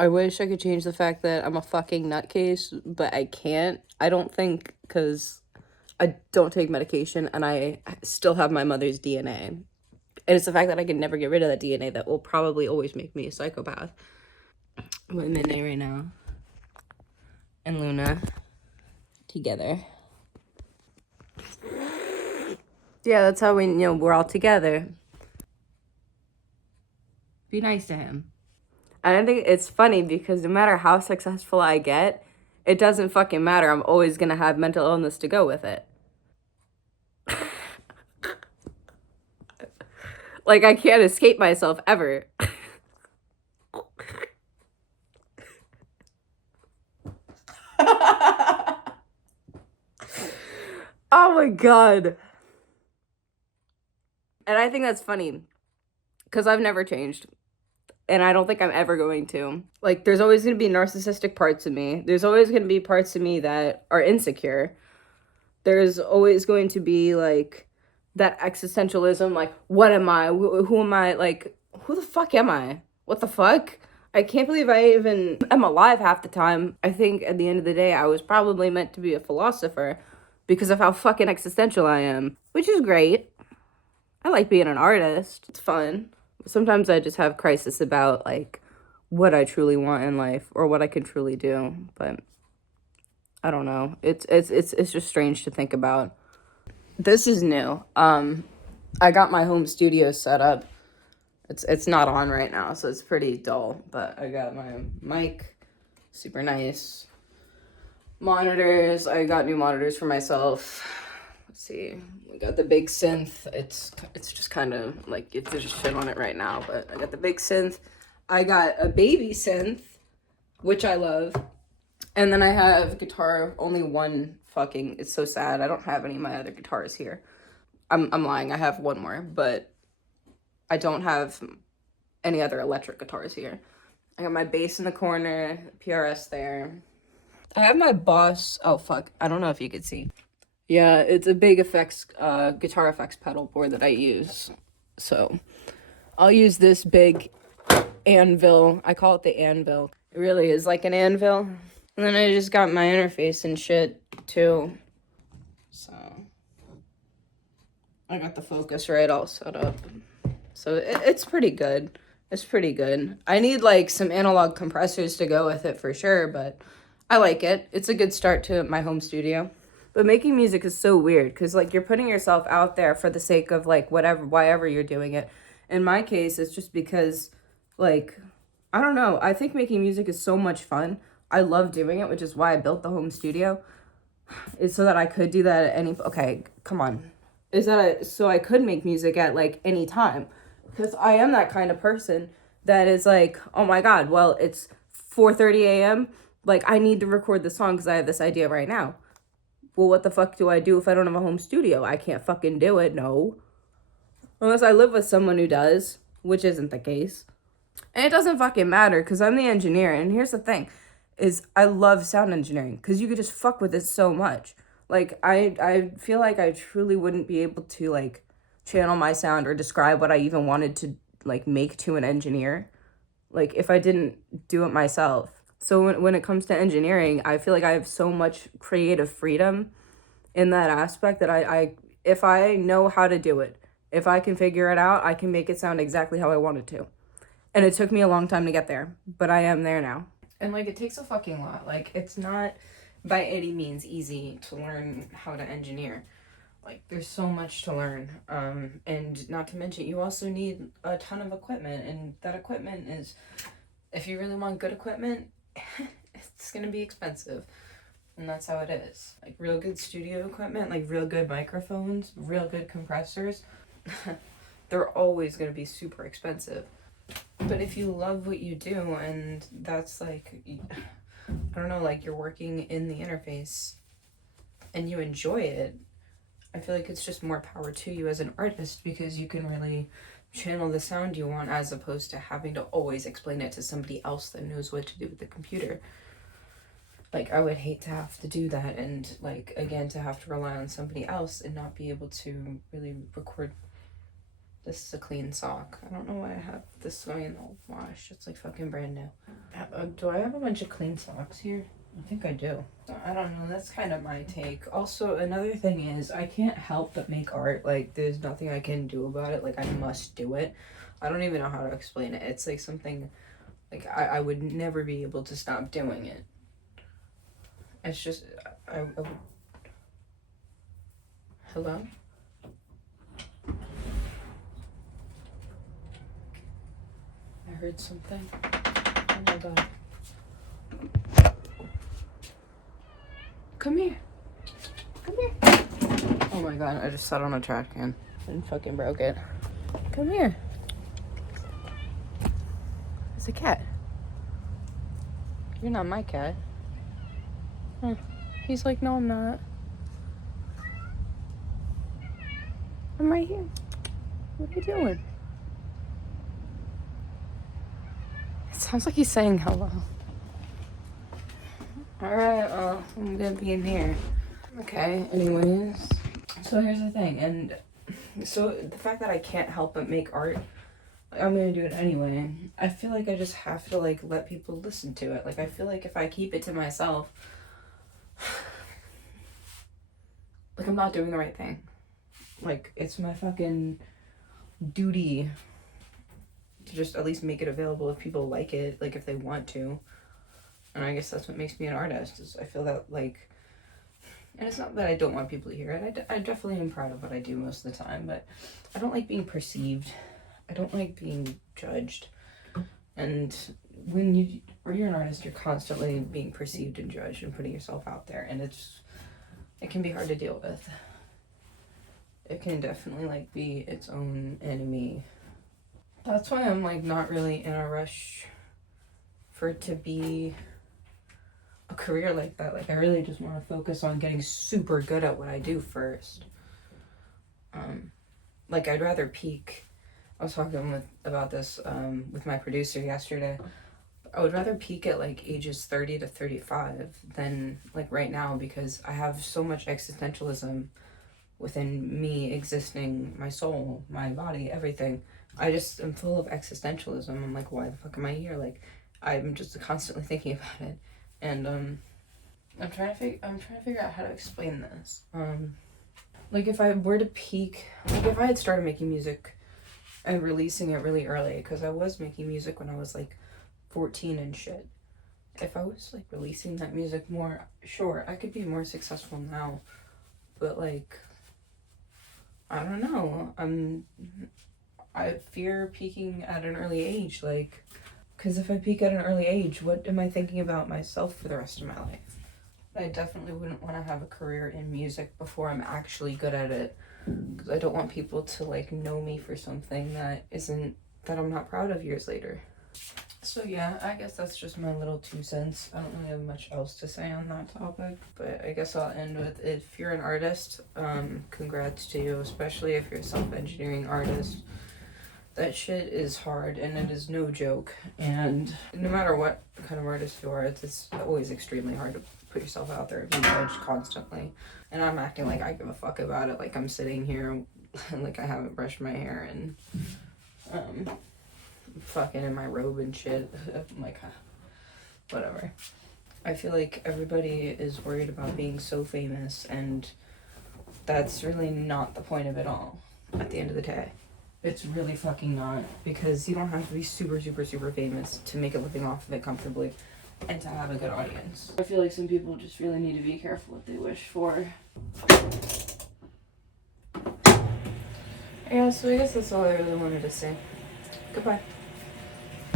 I wish I could change the fact that I'm a fucking nutcase, but I can't. I don't think, because I don't take medication and I still have my mother's DNA. And it's the fact that I can never get rid of that DNA that will probably always make me a psychopath. I'm at midnight right now. And Luna together. Yeah, that's how we're all together. Be nice to him. And I think it's funny because no matter how successful I get, it doesn't fucking matter. I'm always gonna have mental illness to go with it. Like, I can't escape myself ever. Oh my god. And I think that's funny because I've never changed. And I don't think I'm ever going to. Like, there's always going to be narcissistic parts of me. There's always going to be parts of me that are insecure. There's always going to be, like, that existentialism. Like, what am I? Who am I? Like, who the fuck am I? What the fuck? I can't believe I even am alive half the time. I think at the end of the day, I was probably meant to be a philosopher because of how fucking existential I am, which is great. I like being an artist. It's fun. Sometimes I just have crisis about like what I truly want in life or what I can truly do, but I don't know. It's just strange to think about. This is new. I got my home studio set up. It's not on right now, so it's pretty dull, but I got my mic, super nice. Monitors, I got new monitors for myself. Let's see, we got the big synth. It's just kind of like, there's just shit on it right now, but I got the big synth. I got a baby synth, which I love. And then I have guitar, only one fucking, it's so sad. I don't have any of my other guitars here. I'm lying, I have one more, but I don't have any other electric guitars here. I got my bass in the corner, PRS there. I have my Boss, oh fuck, I don't know if you could see. Yeah, it's a big effects, guitar effects pedal board that I use. So I'll use this big anvil. I call it the anvil. It really is like an anvil. And then I just got my interface and shit too. So I got the Focusrite all set up. So it's pretty good. It's pretty good. I need like some analog compressors to go with it for sure, but I like it. It's a good start to my home studio. But making music is so weird because like you're putting yourself out there for the sake of like whatever, why you're doing it. In my case, it's just because like, I don't know. I think making music is so much fun. I love doing it, which is why I built the home studio. Is so that I could do that at any, okay, come on. Is that so I could make music at like any time. Because I am that kind of person that is like, oh my God, well, it's 4:30 a.m. Like, I need to record the song because I have this idea right now. Well, what the fuck do I do if I don't have a home studio? I can't fucking do it, no. Unless I live with someone who does, which isn't the case. And it doesn't fucking matter because I'm the engineer. And here's the thing, is I love sound engineering because you could just fuck with it so much. Like, I feel like I truly wouldn't be able to, like, channel my sound or describe what I even wanted to, like, make to an engineer. Like, if I didn't do it myself. So when it comes to engineering, I feel like I have so much creative freedom in that aspect that I if I know how to do it, if I can figure it out, I can make it sound exactly how I want it to. And it took me a long time to get there, but I am there now. And like, it takes a fucking lot. Like, it's not by any means easy to learn how to engineer. Like, there's so much to learn. And not to mention, you also need a ton of equipment. And that equipment is, if you really want good equipment, it's gonna be expensive. And that's how it is. Like, real good studio equipment, like real good microphones, real good compressors, they're always gonna be super expensive. But if you love what you do, and that's like, I don't know, like you're working in the interface and you enjoy it, I feel like it's just more power to you as an artist because you can really channel the sound you want as opposed to having to always explain it to somebody else that knows what to do with the computer. Like, I would hate to have to do that and, like, again, to have to rely on somebody else and not be able to really record This is a clean sock. I don't know why I have this going in the wash. It's like fucking brand new. Do I have a bunch of clean socks here? I think I do. I don't know. That's kind of my take. Also, another thing is I can't help but make art. Like, there's nothing I can do about it. Like, I must do it. I don't even know how to explain it. It's like something, like, I would never be able to stop doing it. It's just, I would... Hello? I heard something. Oh my god. Come here. Come here. Oh my god, I just sat on a trash can and fucking broke it. Come here. It's a cat. You're not my cat. Huh. He's like, no, I'm not. I'm right here. What are you doing? It sounds like he's saying hello. Alright, well, I'm gonna be in here. Okay, anyways. So here's the thing, and so the fact that I can't help but make art, I'm gonna do it anyway. I feel like I just have to, like, let people listen to it. Like, I feel like if I keep it to myself, like, I'm not doing the right thing. Like, it's my fucking duty to just at least make it available if people like it, like, if they want to. And I guess that's what makes me an artist, is I feel that, like, and it's not that I don't want people to hear it. I definitely am proud of what I do most of the time, but I don't like being perceived. I don't like being judged. And when you're an artist, you're constantly being perceived and judged and putting yourself out there, and it can be hard to deal with. It can definitely, like, be its own enemy. That's why I'm, like, not really in a rush for it to be a career like that. Like, I really just want to focus on getting super good at what I do first. Like, I'd rather peak. I was talking about this with my producer yesterday. I would rather peak at, like, ages 30 to 35 than, like, right now, because I have so much existentialism within me existing, my soul, my body, everything. I just am full of existentialism. I'm like, why the fuck am I here? Like, I'm just constantly thinking about it, and I'm trying to figure out how to explain this. Like, if I were to peak, like, if I had started making music and releasing it really early, because I was making music when I was like 14 and shit. If I was, like, releasing that music more, sure, I could be more successful now, but, like, I don't know. I fear peaking at an early age, like, because if I peak at an early age, what am I thinking about myself for the rest of my life? I definitely wouldn't want to have a career in music before I'm actually good at it, because I don't want people to, like, know me for something that I'm not proud of years later. So yeah, I guess that's just my little 2 cents. I don't really have much else to say on that topic, but I guess I'll end with, if you're an artist, congrats to you, especially if you're a self-engineering artist. That shit is hard, and it is no joke, and no matter what kind of artist you are, it's always extremely hard to put yourself out there and be judged constantly. And I'm acting like I give a fuck about it, like I'm sitting here like I haven't brushed my hair and fucking in my robe and shit. I'm like, whatever. I feel like everybody is worried about being so famous, and that's really not the point of it all at the end of the day. It's really fucking not, because you don't have to be super, super, super famous to make a living off of it comfortably and to have a good audience. I feel like some people just really need to be careful what they wish for. Yeah, so I guess that's all I really wanted to say. Goodbye.